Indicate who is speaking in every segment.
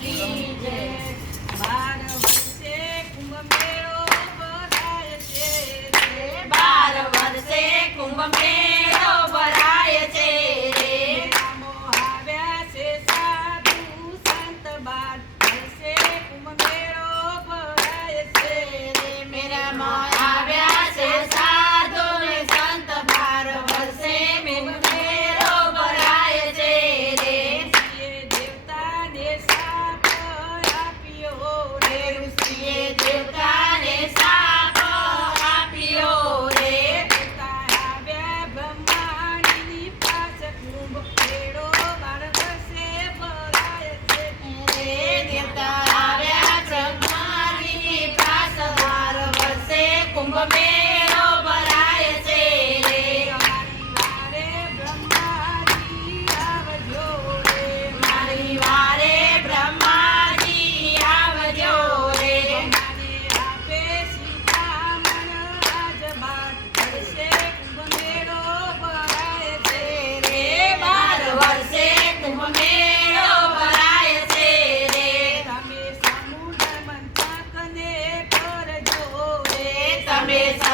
Speaker 1: કી જય બાર વર્ષે કુંભ મેળો ભરાય છે.
Speaker 2: બાર વર્ષે કુંભ મેળો
Speaker 1: my man. cabeza.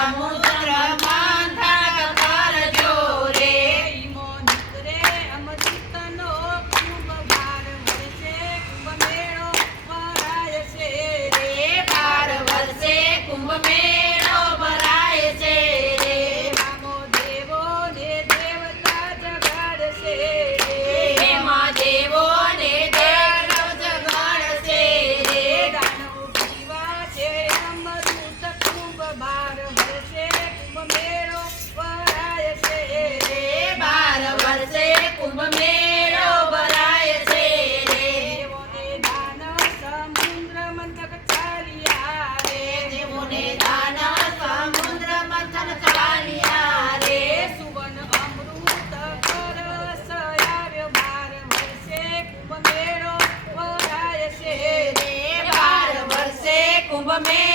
Speaker 1: woman.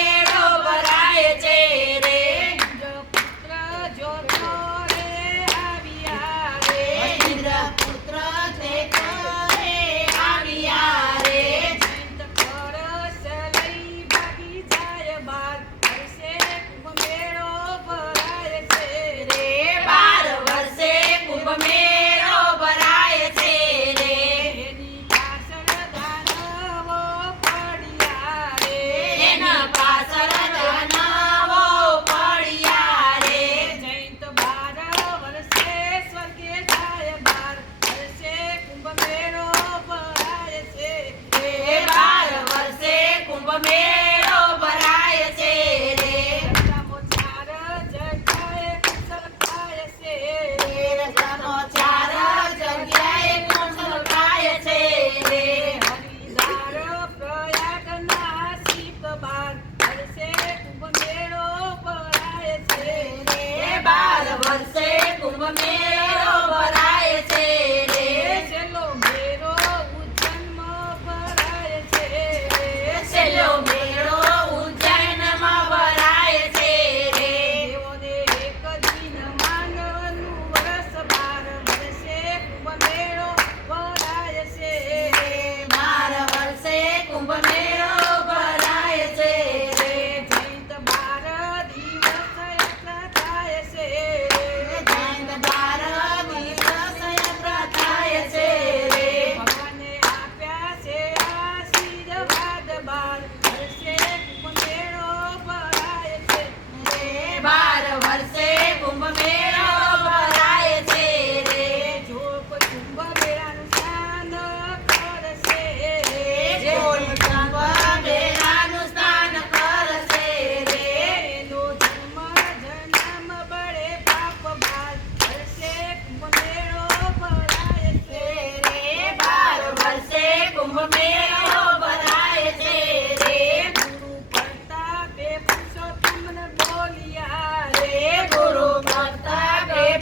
Speaker 1: Al
Speaker 2: ser como miedo.